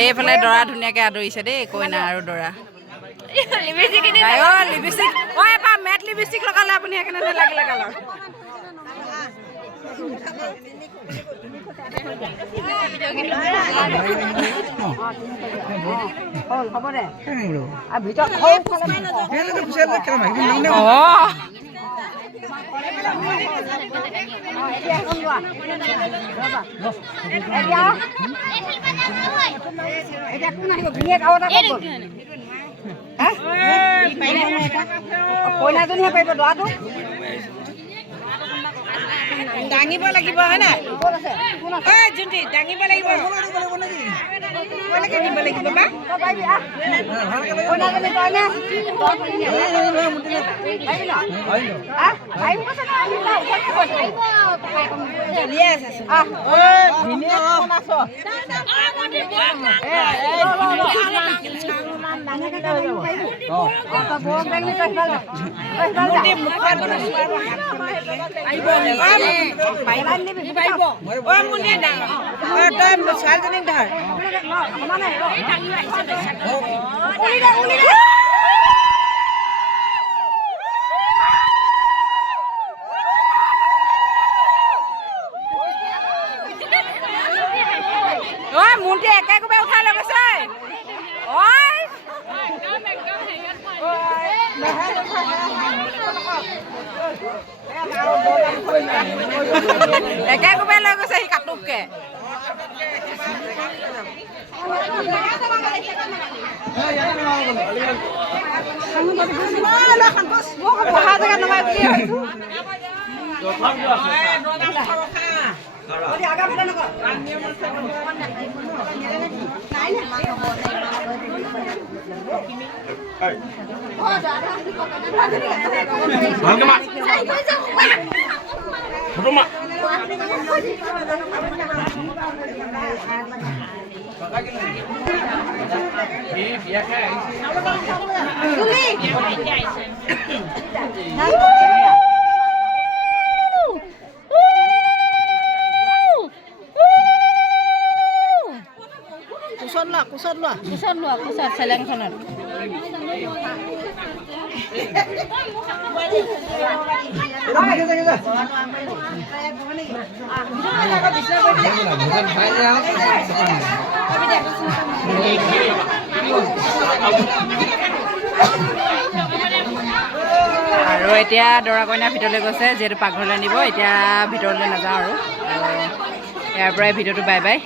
এইফালে দৰা ধুনীয়াকে আদৰিছে দেই কইনা আৰু দৰা লিপষ্টিক মেট লিপষ্টিক লগালে আপুনি সেইকাৰণে লাগিলে গালৰ কইনাজনীহে পাৰিব দৰাটো দাঙিব লাগিব হয় নাই জুন্তি দাঙিব লাগিব নিব লাগিব বা ছোৱালীজনীক ধৰ মুন্তি একে কোবে উঠাই লৈ গৈছে একে কোবে লৈ গৈছে সি কাটুককে কুচত চেলেংখনত আৰু এতিয়া দৰা কইনা ভিতৰলৈ গৈছে যিহেতু পাকঘৰলৈ নিব এতিয়া ভিতৰলৈ নাযাওঁ আৰু ইয়াৰ পৰাই ভিডিঅ'টো বাই বাই